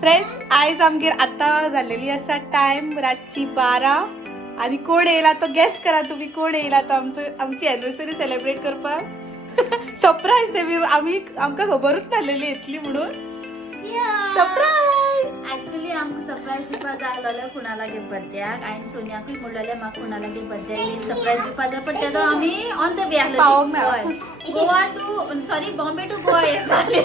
Friends आयज आमगेर आता झालेली असा टाइम रातची 12 आणि कोण येयला तो गेस करा तुम्ही कोण येयला तो आमची एनिव्हर्सरी सेलिब्रेट करपाक सरप्राईज ते आम्ही आमकां खबरूच नासलेली येतली म्हणून सरप्राईज ऍक्च्युली आमकां सरप्राईज दिवपा जाय आसलेलो कुणाला गे बर्थड्याक आनी सोनियाकूय म्हणलेलें म्हाका कुणाला गे बर्थड्याक सरप्राईज दिवपा जाय पण तेदो आमी ऑन द वे पावोंक ना. आसलेली Goa to sorry Bombay to Goa येताली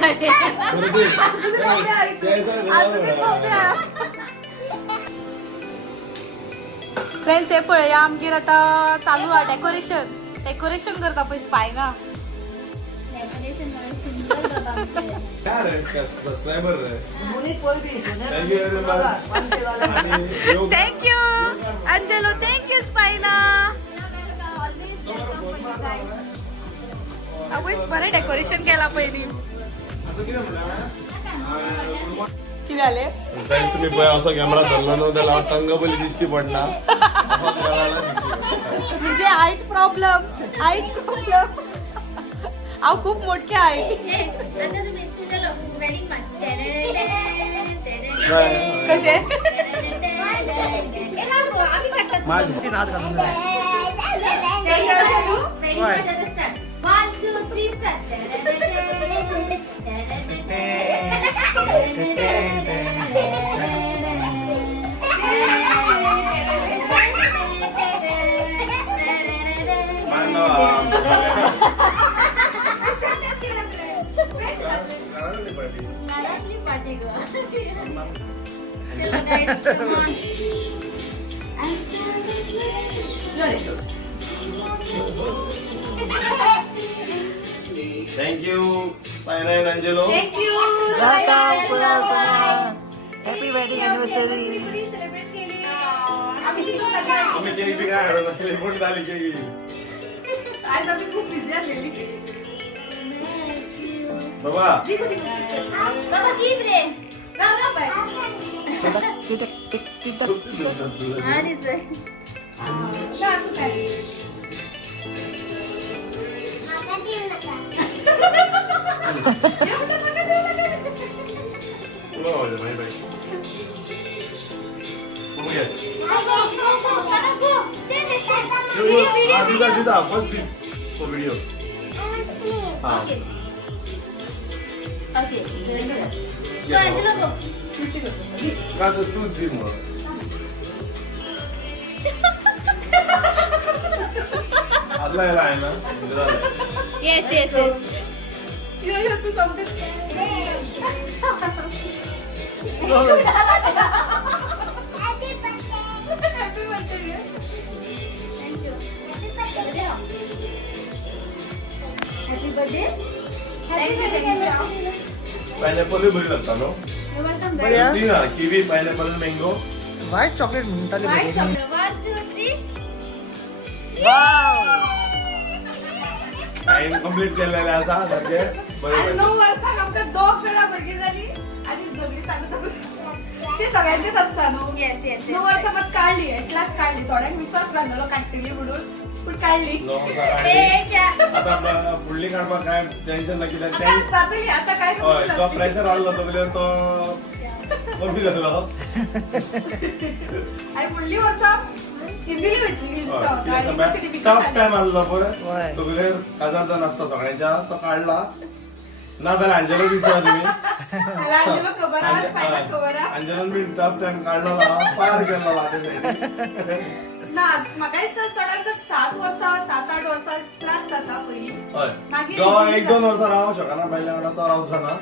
फ्रेंड्स हे पळया आमगेर आता चालू हा डेकोरेशन करता पळय स्पायना डेकोरेशन म्हणून सिंपल बाबा आमचे subscriber thank you thank you Angelo thank you स्पायना always welcome for you guys आवयच बरें डेकोरेशन केला पयली कितें जालें फ्रेंड्स मी पळय असो कॅमेरा धरलो न्हू जाल्यार हांव टंग पयली दिश्टी पडना म्हणजे हाईट प्रॉब्लेम हांव खूप मोठे हाईट आता तुम्ही तुझ्या वेडिंग कशे आम्ही करतात माझी नाद घालून जाय. One, two, three, start. घरातली पार्टी गो. चलो guys, come on. Thank you स्पायना and Angelo happy wedding anniversary. तुम्ही केक बी काय हाडून पण झाली केक आज आम्ही खूप बिझी आलेली बाबा बाबा गिव रे. आणि सर फर्स्ट व्हिडिओ ओके तो अंजलो गो का तर तूच घे मग आदला याला आहे ना येस येस येस तू समजत हॅपी बर्थडे पायनॅपल बी बरी लागता नो वेलकम बरी हा? तीन kiwi pineapple mango white chocolate म्हणताले व्हाईट बघे. Chocolate 1 2 3 wow. टाइम कंप्लीट केलेले आसा सारखे बरे आणि 9 वर्सांक आमकां दोग जाणां भुरगीं जाली आणि झगडी चालू ती सगळ्यांचीच आसता न्हू येस येस 9 वर्सां मात काढली एटलास काढली थोड्यांक विश्वास जाल्लो काडटली म्हणून पण काढली आता फुडली काढपाक काय टेन्शन ना कित्याक आता जातली आता काय हय तो प्रेशर आसलो तकलेर तो कमी जालो आणि फुडली वर्सां इझिली भेटली टफ टाइम आसलो होय. पळय तकलेर काजारजन आसता सगळ्यांच्या तो काढला ना जाल्यार अंजलो विचारा तुम्ही खबर आहा फायनल खबर आहा अंजलन बी टफ टाइम काढला पार गेला ते ना म्हाका दिसता चडांत चड 7 वर्सां 7-8 वर्सां त्रास जाता पयलीं हय मागीर जो 1-2 वर्सां रावूं शकना पयल्या वांगडा तो रावचो ना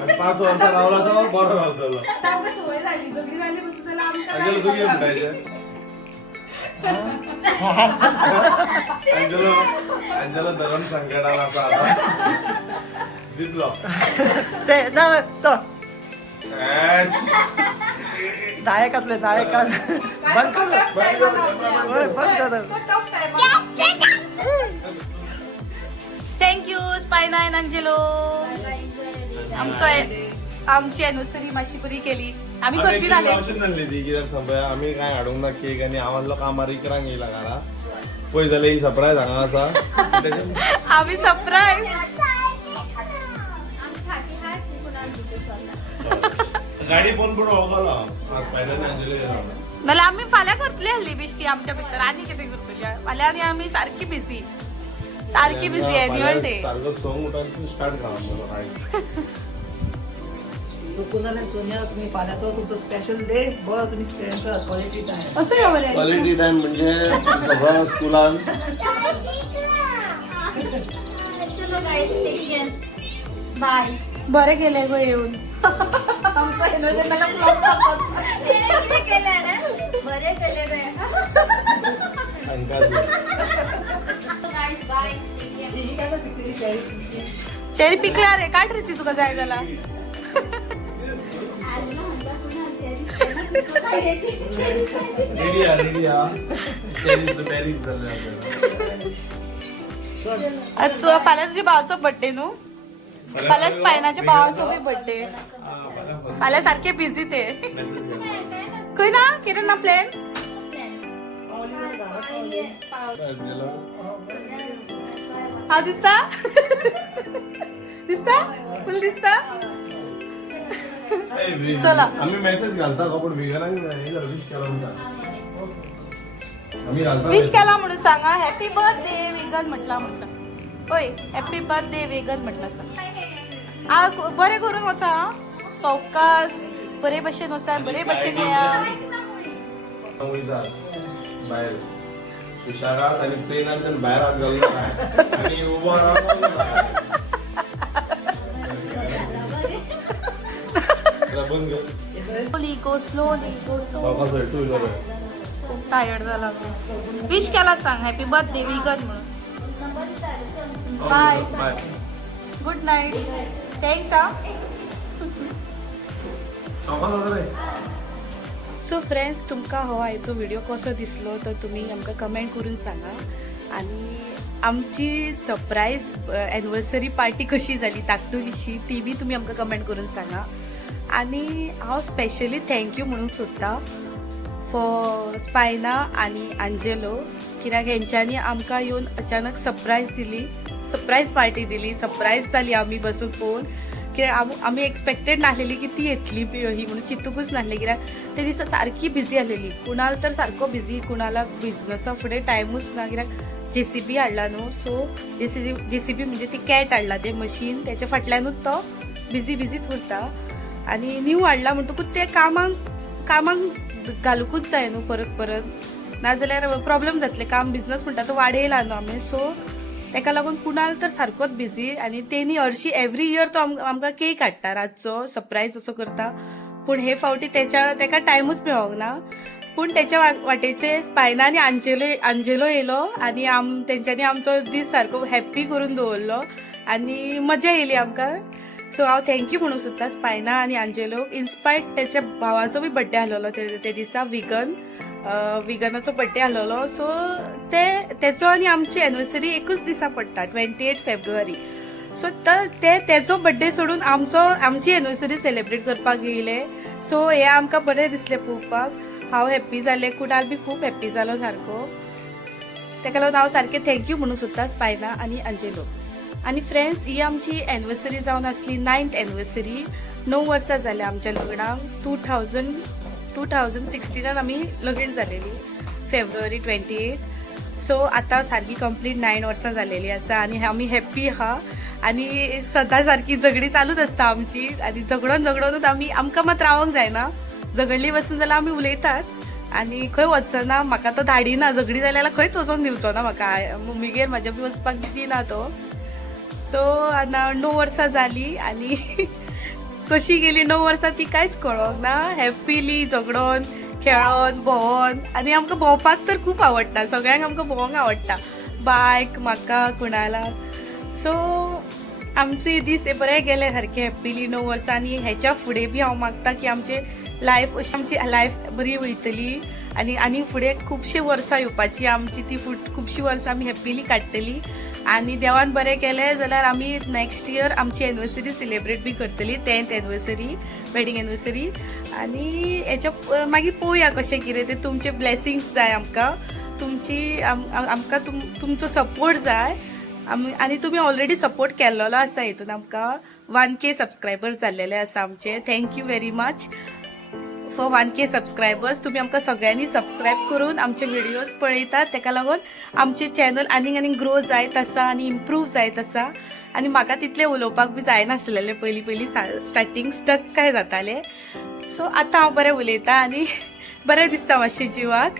आनी 5 वर्सां रावला तो बरो रावतलो आता आमकां संवय जाली झगडी जाली पासून जाल्यार अंजलो तुगे आमकां म्हणटायचे अंजलो धरून संकटान आसा आता जितलो ते ना तो नायकातले नायकात बंद कर. होय, बंद कर. थँक्यू स्पायना एंड अंजेलो आमची एनिव्हर्सरी मातशी बरी केली आम्ही घरची झाले ती कित्याक सांगूया आमी काय हाडूंक ना केक आनी हांव आसलो कामार इकरांक येयला घरा पळय जाल्यार ही सरप्रायज हांगा आसा आम्ही सरप्राईज आमच्या हाती हात मी कुणाला दिते स्वतः गाडी पण वळखला आज फायनली अंजली गेला नाल्यार आमी फाल्यां करतली हल्ली बेश्टी आमच्या भितर आनी कितें करतली फाल्यां आनी आमी सारकी बिझी एन्युअल डे सारखं सॉंग उठायचं स्टार्ट करा काय सो कुणाल आणि सोनिया तुम्ही फाल्याचो तुमचो स्पेशल डे बरं तुम्ही स्पेंड करा क्वालिटी टाइम. असं का बरें क्वालिटी टाइम म्हणजे सगळं स्कुलान चलो गाइस टेक केअर बाय. बरें केलें गो येऊन आमचा anniversary नाका vlog दाखवत. किती केलं ना बरे केले रे guys bye take care. Cherry पिकला रे काट रे ती तुका जाय जाला आज ना म्हणता पुन्हा चेरी खायची. रेडिया शेरीज बॅरीज झाले आपल्याला तुला फाल्यां तुझ्या भावाचो बर्थडे न्हू फाल्यां स्पायनाच्या भावाचो बी बर्थडे फाल्यां सारखे बिझी ते खंय ना कितें ना प्लॅन हांव दिसता दिसता फुल दिसता चला. आम्ही मेसेज घालता का पण विश केला आम्ही घालता विश केला म्हणून सांगा हॅपी बर्थडे वेगन म्हटला म्हणून सांग होय हॅपी बर्थडे वेगन म्हटला सांग बरें करून वचा सवकास बरे भशेन वचा बरे भशेन येया बाहेर सुशागात आणि प्लेनात बाहेर आत घालून काय आणि उभा राहून बंद गो स्लोली बाबा सर टू व्हीलर खूप टायर्ड झाला विश केला सांग हॅपी बर्थडे वेगन म्हणून bye bye good night thanks हा सो फ्रेंड्स तुमकां हो आयचो व्हिडिओ कसो दिसलो तर तुमी आमकां कमेंट करून सांगा आनी आमची सरप्राईज एनिवर्सरी पार्टी कशी जाली धाकटुलीशी ती बी तुमी आमकां कमेंट करून सांगा आनी हांव स्पेशली थँक्यू म्हणूंक सोदतां फॉर स्पायना आनी आंजेलो कित्याक हेंच्यांनी आमकां येवन अचानक सरप्रायज दिली सरप्रायज पार्टी दिली सरप्रायज जाली आमी बसून पळोवन कित्याक आमी एक्सपेक्टेड नासलेली की ती येतली ही म्हणून चिंतूकूच नासलें कित्याक ते दिसा सारकी बिजी आसलेली कुणाल तर सारको बिजी कुणालाक बिझनसा फुडें टायमूच ना कित्याक JCB हाडला न्हू सो JCB म्हणजे ती कॅट हाडला तें मशीन तेच्या फाटल्यानूच तो बिजीच उरता आनी न्यू हाडला म्हणटकूच ते कामाक घालूकूच जाय न्हू परत नाजाल्यार प्रॉब्लेम जातले काम बिझनस म्हणटा तो वाडयला न्हू आमी सो तेका लागून कुणाल तर सारकोच बिजी आनी तेणी हरशी एवरी इयर तो आमकां केक हाडटा रातचो सरप्रायज असो करता पूण हे फावटी तेका टायमूच मेळोंक ना पूण तेच्या वाटेचे स्पायना आनी आंजेलो येयलो आनी तेंच्यांनी आमचो दीस सारको हॅप्पी करून दवरलो आनी मजा येयली आमकां सो हांव थँक्यू म्हणूंक सोदता स्पायना आनी आंजेलोक इन्स्पायर्ड तेच्या भावाचो बी बर्थडे आसलेलो ते दिसा विगनाचो बर्थडे आसलेलो सो तेचो आनी आमची एनिवर्सरी एकूच दिसा पडटा 28 फेब्रुवारी सो तेचो बर्थडे सोडून आमची एनिवर्सरी सेलिब्रेट करपाक येयले सो हें आमकां बरें दिसलें पळोवपाक हांव हॅप्पी जालें कुणाल बी खूब हॅप्पी जालो सारको तेका लागून हांव सारकें थँक्यू म्हणूंक सोदता स्पायना आनी आंजेलो आनी फ्रेंड्स ही आमची एनिवर्सरी जावन आसली 9th एनिवर्सरी 9 वर्सां जाल्या आमच्या लग्नाक 2016 आमी लगीन जालेली फेब्रुवारी 28 सो आतां सारकी कंप्लीट 9 वर्सां जालेली आसा आनी आमी हॅप्पी आहा आनी सदां सारकी झगडी चालूच आसता आमची आनी झगडोनूच आमकां मात रावंक जायना झगडली बसून जाल्यार आमी उलयतात आनी खंय वचना म्हाका तो धाडिना झगडी जाल्यार खंयच वचोंक दिवचो ना म्हाका मम्मीगेर म्हाज्या बी वचपाक दिना तो सो आतां 9 वर्सां जाली आनी कशी गेली 9 वर्सां ती कांयच कळोंक ना हॅप्पीली झगडोन खेळोन भोंवोन आनी आमकां भोंवपाक तर खूब आवडटा सगळ्यांक आमकां भोंवंक आवडटा बायक म्हाका कुणालाक सो आमचे दीस बरे गेले सारके हॅप्पीली 9 वर्सां आनी हेच्या फुडें बी हांव मागता की आमचे लायफ अशी आमची लायफ बरी वयतली आनी फुडें खुबशीं वर्सां येवपाची आमची ती खुबशीं वर्सां आमी हॅप्पीली काडटली आनी देवान बरें केलें जाल्यार आमी नेक्स्ट इयर आमची एनिवर्सरी सेलिब्रेट बी करतली 10th एनिवर्सरी वेडिंग एनिवर्सरी आनी हेच्या मागीर पळोवया कशें कितें तें तुमचे ब्लेसिंग्स जाय आमकां तुमचो सपोर्ट जाय आनी तुमी ऑलरेडी सपोर्ट केल्लो आसा हितून आमकां 1K सबस्क्रायबर्स जाल्लेले आसा आमचे. Thank you very much for 1K subscribers. तुम्ही आमकां सगळ्यांनी सबस्क्रायब करून आमचे व्हिडिओज पळयतात, ताका लागून आमचे चॅनल आनीक ग्रो जायत आसा आनी इम्प्रूव जायत आसा. आनी म्हाका तितलें उलोवपाक बी जायनासलेलें पयलीं स्टार्टींग स्टक काय जातालें. सो आतां हांव बरें उलयतां आनी बरें दिसता मातशें जिवाक.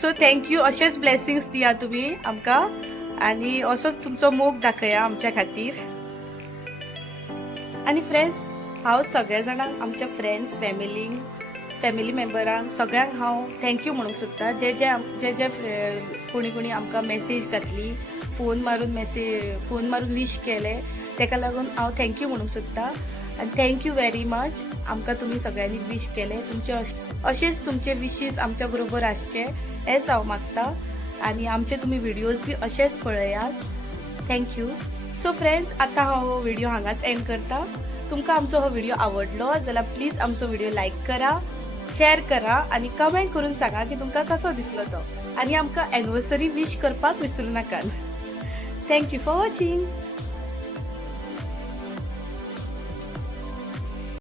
So thank you. अशेच ब्लेसिंग्स दिया तुमी आमकां आनी असोच तुमचो मोग दाखया आमच्या खातीर. आनी फ्रेंड्स, हांव सगळ्या जाणांक, आमच्या फ्रेंड्स, फॅमिली मेंबरांक सगळ्यांक हांव थँक्यू म्हणूंक सोदता. जे कोणी आमकां मेसेज घातली, फोन मारून विश केले, ताका लागून हांव थँक्यू म्हणूंक सोदता. आनी थँक्यू व्हेरी मच. आमकां तुमी सगळ्यांनी विश केले. अशेच तुमचे विशीस आमच्या बरोबर आसचे हेच हांव मागता. आनी आमचे तुमी व्हिडिओज बी अशेच पळयात. थँक्यू. सो फ्रेंड्स, आतां हांव व्हिडिओ हांगाच एंड करता. तुमकां आमचो हो व्हिडिओ आवडलो जाल्यार प्लीज आमचो व्हिडिओ लायक करा, शेअर करा आनी कमेंट करून सांगा की तुमकां कसो दिसलो तो. आनी आमकां एनिवर्सरी विश करपाक विसरूं नाकात. Thank you for watching.